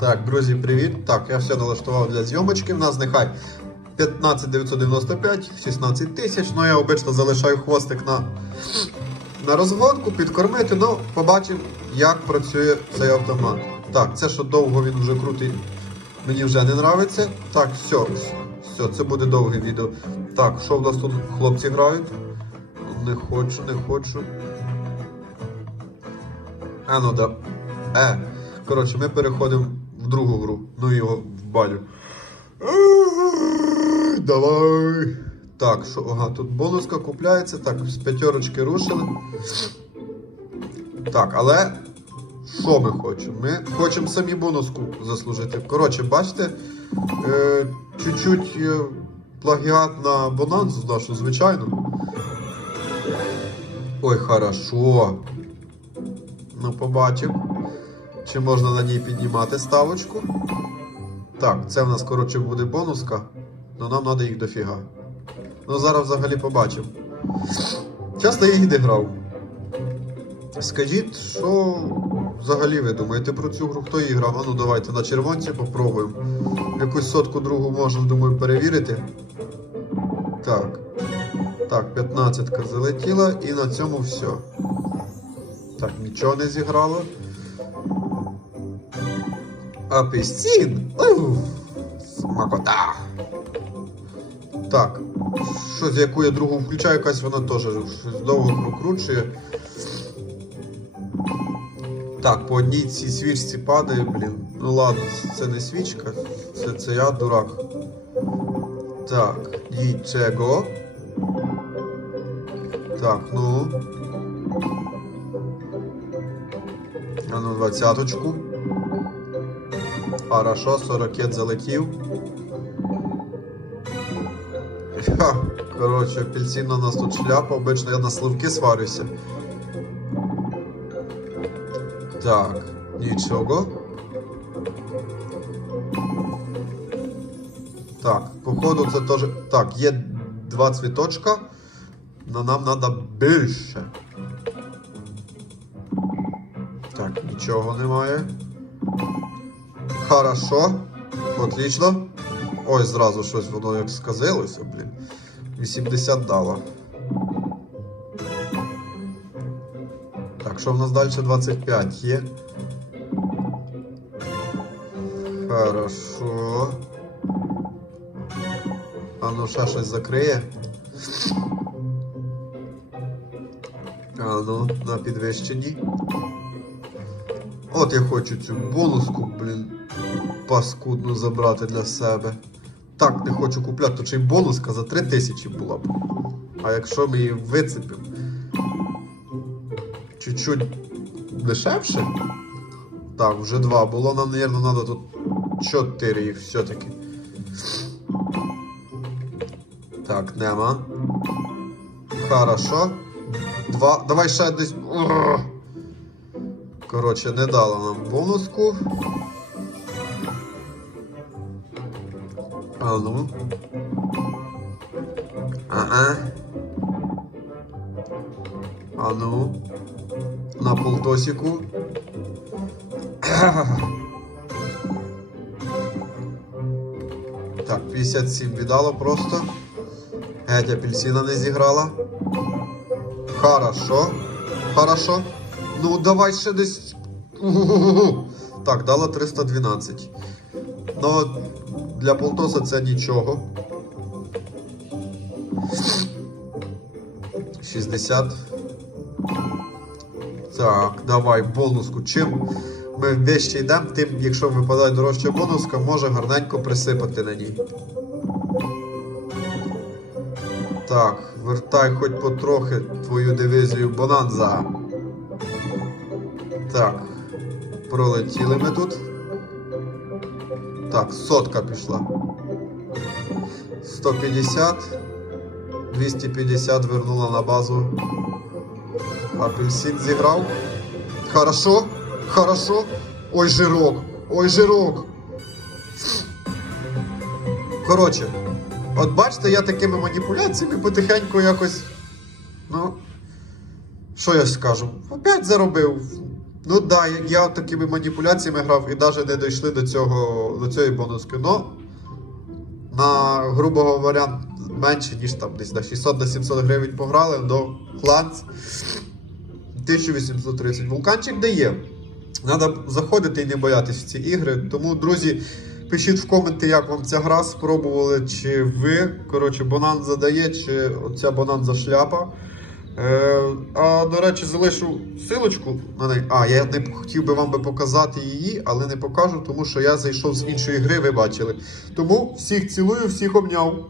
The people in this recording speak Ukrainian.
Так, друзі, привіт. Так, я все налаштував для зйомочки. У нас нехай 15995, 16 тисяч. Ну я обично залишаю хвостик на, на розгонку, підкормити. Ну, побачимо, як працює цей автомат. Так, це що довго він вже крутий. Мені вже не нравиться. Так, все, все, це буде довге відео. Так, що в нас тут хлопці грають? Не хочу, не хочу. А ну да. Е. Коротше, ми переходимо другу гру. Ну його в балю. Давай. Так, що, ага, тут бонуска купляється. Так, з п'ятерочки рушили. Так, але що ми хочемо? Ми хочемо самі бонуску заслужити. Коротше, бачите, е, чуть-чуть е, плагіат на бонанзу нашу, звичайно. Ой, хорошо. Ну, побачив. Чи можна на ній піднімати ставочку? Так, це в нас, коротше, буде бонуска. Ну нам треба їх дофіга. Ну зараз взагалі побачимо. Часто я їх грав. Скажіть, що взагалі ви думаєте про цю гру? Хто її грав? А ну давайте на червонці попробуємо. Якусь сотку другу можна, думаю, перевірити. Так. Так, 15 ка залетіла і на цьому все. Так, нічого не зіграло. Апельсин. Ух, Смакота. Так. Щось, яку я другу включаю, якась вона теж щось довго прокручує. Так, по одній цій свічці падає, блін. Ну ладно, це не свічка, це, це я дурак. Так, нічого. Так, ну. А ну, двадцяточку. Хорошо, 40 залетів. Коротше, апельсин у нас тут шляпа, обично я на сливки сварюся. Так, нічого. Так, походу це теж. Так, є два цвіточка, але нам треба більше. Так, нічого немає. Хорошо. Отлично. Ой, зразу щось воно як сказилося, блін. 80 дало. Так, що в нас далі 25 є? Хорошо. А ну ще щось закриє. А ну, на підвищенні. От я хочу цю бонуску, блін, паскудну забрати для себе. Так, не хочу купляти, то чи бонуска за 3000 була б. А якщо ми її вицепимо чуть-чуть дешевше. Так, вже два було, нам, мабуть, треба тут 4 їх все-таки. Так, нема. Хорошо. Два. Давай ще десь. Коротше, не дала нам бонуску. А ну. Ага. А ну. На полтосику. Так, 57 віддало просто. Геть апельсина не зіграла. Хорошо. Хорошо. Ну, давай ще десь. Так, дала 312. Ну, для полтоса це нічого. 60. Так, давай бонуску. Чим ми вище йдемо, тим, якщо випадає дорожча бонуска, може гарненько присипати на ній. Так, вертай хоч потрохи твою дивізію Бонанза. Так, пролетіли ми тут. Так, сотка пішла. 150. 250 вернула на базу. Апельсин зіграв. Хорошо. Хорошо. Ой, жирок. Ой, жирок. Коротше, от бачите, я такими маніпуляціями потихеньку якось. Ну. Що я скажу? Опять заробив. Ну да, я, такими маніпуляціями грав і навіть не дійшли до цього до цієї бонуски. Но на, грубо говоря, менше, ніж там десь на 600 на 700 гривень пограли до кланц 1830. Вулканчик дає. Треба заходити і не боятись в ці ігри. Тому, друзі, пишіть в коменти, як вам ця гра спробували, чи ви. Коротше, Бонанза дає, чи оця Бонанза шляпа. Е, а до речі, залишу силочку на неї. А, я не хотів би вам би показати її, але не покажу, тому що я зайшов з іншої гри, ви бачили. Тому всіх цілую, всіх обняв.